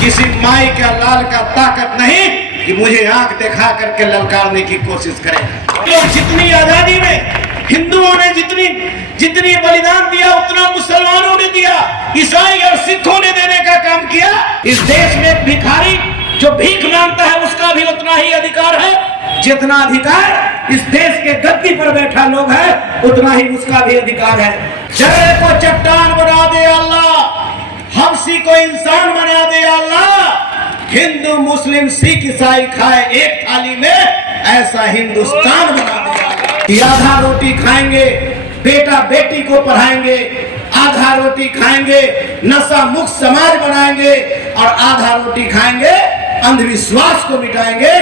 किसी माई का लाल का ताकत नहीं कि मुझे आंख दिखा करके ललकारने की कोशिश करेगा। लोग जितनी आजादी में हिंदुओं ने जितनी बलिदान दिया उतना मुसलमानों ने दिया, ईसाई और सिखों ने देने का काम किया। इस देश में भिखारी जो भीख मांगता है उसका भी उतना ही अधिकार है जितना अधिकार इस देश के गद्दी पर बैठा लोग है उतना ही उसका भी अधिकार है। जर्रे को चट्टान बना दे अल्लाह, हबशी को इंसान बना दे अल्लाह, हिंदू मुस्लिम सिख ईसाई खाए एक थाली में ऐसा हिंदुस्तान बना दे कि आधा रोटी खाएंगे बेटा बेटी को पढ़ाएंगे, आधा रोटी खाएंगे नशा मुक्त समाज बनाएंगे और आधा रोटी खाएंगे अंधविश्वास को मिटाएंगे।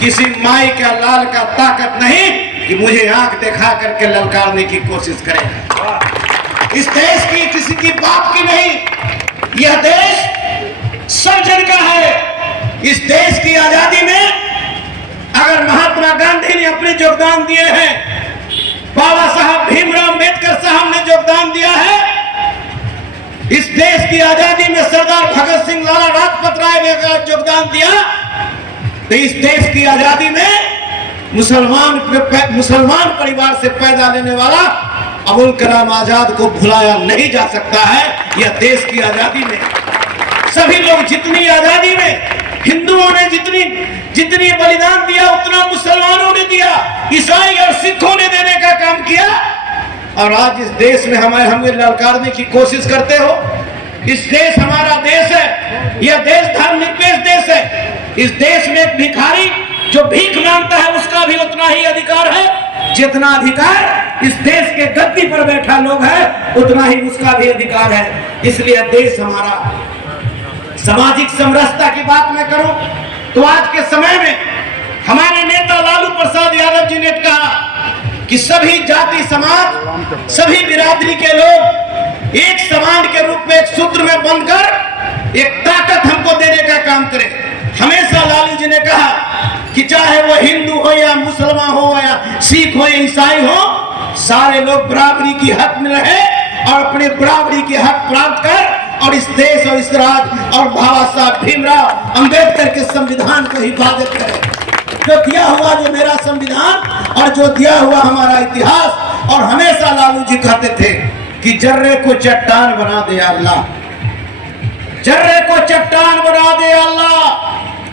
किसी माई का लाल का ताकत नहीं कि मुझे आंख दिखा करके ललकारने की कोशिश करेगा। इस देश की किसी की बाप की नहीं, यह देश सब जन का है। इस देश की आजादी में अगर महात्मा गांधी ने अपने योगदान दिए हैं, बाबा साहब भीमराव अंबेडकर साहब ने योगदान दिया है, इस देश की आजादी में सरदार भगत सिंह लाला लाजपत राय ने योगदान दिया, तो इस देश की आजादी में मुसलमान परिवार से पैदा लेने वाला अबुल कलाम आजाद को भुलाया नहीं जा सकता है। यह देश की आजादी में सभी लोग जितनी आजादी में हिंदुओं ने जितनी बलिदान दिया उतना मुसलमानों ने दिया, ईसाई और सिखों ने देने का काम किया। और आज इस देश में हमें ललकारने की कोशिश करते हो। इस देश हमारा देश है, यह देश धर्मनिरपेक्ष देश है। इस देश में एक भिखारी जो भीख मांगता है उसका भी उतना ही अधिकार है जितना अधिकार इस देश के गद्दी पर बैठा लोग है उतना ही उसका भी अधिकार है। इसलिए देश हमारा। सामाजिक समरसता की बात मैं करूं तो आज के समय में हमारे नेता लालू प्रसाद यादव जी ने कहा कि सभी जाति समाज सभी बिरादरी के लोग एक समान के रूप में एक सूत्र में बंधकर एक ताकत हमको देने का काम करें। हमेशा लालू जी ने कहा कि चाहे वो हिंदू हो या मुसलमान हो या सिख हो या ईसाई हो, सारे लोग बराबरी की हक में रहे और अपने बराबरी के हक प्राप्त कर और इस देश और इस राज्य और बाबा साहब भीमराव अंबेडकर के संविधान को हिफाजत करें। जो दिया हुआ जो मेरा संविधान और जो दिया हुआ हमारा इतिहास। और हमेशा लालू जी कहते थे कि जर्रे को चट्टान बना दे अल्लाह, जर्रे को चट्टान बना दे अल्लाह,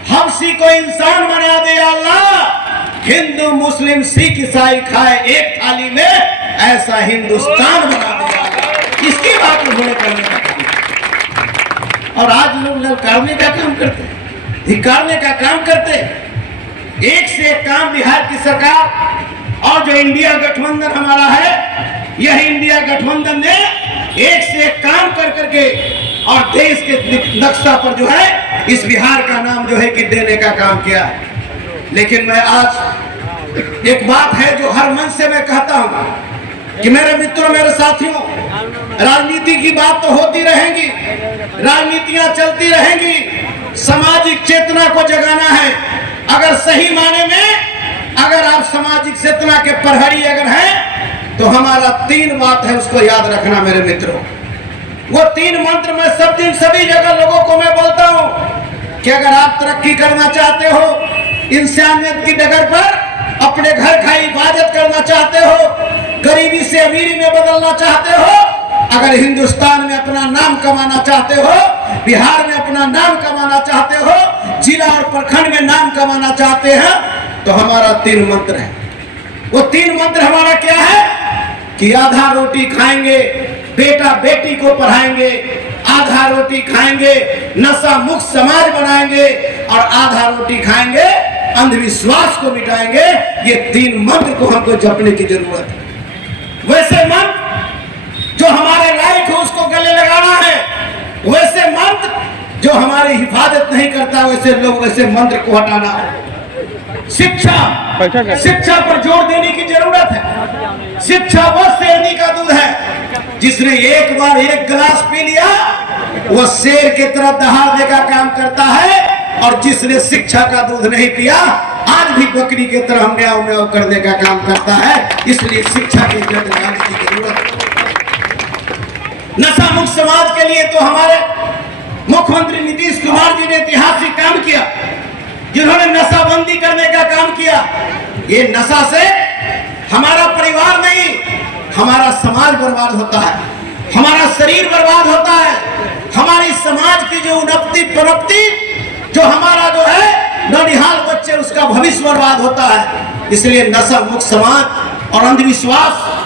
हबशी को इंसान बना दे अल्लाह, हिंदू मुस्लिम सिख ईसाई खाए एक थाली में ऐसा हिंदुस्तान बना दे अल्लाह। इसकी बात उन्होंने करने का काम। और आज लोग ललकारने का काम करते, धिक्कारने का काम करते। एक से एक काम बिहार की सरकार और जो इंडिया गठबंधन हमारा है, यह इंडिया गठबंधन ने एक से एक काम कर करके और देश के नक्शा पर जो है इस बिहार का नाम जो है कि देने का काम किया। लेकिन मैं आज एक बात है जो हर मन से मैं कहता हूं कि मेरे मित्रों मेरे साथियों, राजनीति की बात तो होती रहेंगी, राजनीतियां चलती रहेंगी, सामाजिक चेतना को जगाना है। अगर सही माने में अगर आप सामाजिक चेतना के प्रहरी अगर हैं तो हमारा 3 बात है उसको याद रखना मेरे मित्रों। वो 3 मंत्र मैं सब दिन सभी जगह लोगों को मैं बोलता हूं कि अगर आप तरक्की करना चाहते हो, इंसानियत की डगर पर अपने घर का हिफाजत करना चाहते हो, गरीबी से अमीरी में बदलना चाहते हो, अगर हिंदुस्तान में अपना नाम कमाना चाहते हो, बिहार में अपना नाम कमाना चाहते हो, जिला और प्रखंड में नाम कमाना चाहते हैं तो हमारा 3 मंत्र है। वो 3 मंत्र हमारा क्या है कि आधा रोटी खाएंगे बेटा बेटी को पढ़ाएंगे, आधा रोटी खाएंगे नशा मुक्त समाज बनाएंगे और आधा रोटी खाएंगे अंधविश्वास को मिटाएंगे। ये 3 मंत्र को हमको जपने की जरूरत है। वैसे मंत्र जो हमारे लायक हो उसको गले लगाना है, वैसे मंत्र जो हमारी हिफाजत नहीं करता वैसे मंत्र को हटाना है। शिक्षा पर जोर देने की जरूरत है। शिक्षा वो शेरनी का दूध है, जिसने एक बार 1 गिलास पी लिया वो शेर की तरह दहाड़ने का काम करता है, और जिसने शिक्षा का दूध नहीं पिया आज भी बकरी की तरह म्याऊं म्याऊं करने का काम करता है। इसलिए शिक्षा की जड़ लगाने की जरूरत है। नशा मुक्त समाज के लिए तो हमारे मुख्यमंत्री नीतीश कुमार जी ने ऐतिहासिक काम किया, जिन्होंने नशाबंदी करने का काम किया। ये नशा से हमारा परिवार नहीं, हमारा समाज बर्बाद होता है, हमारा शरीर बर्बाद होता है, हमारी समाज की जो उन्नति प्रगति, जो हमारा जो है नौनिहाल बच्चे, उसका भविष्य बर्बाद होता है। इसलिए नशा मुक्त समाज और अंधविश्वास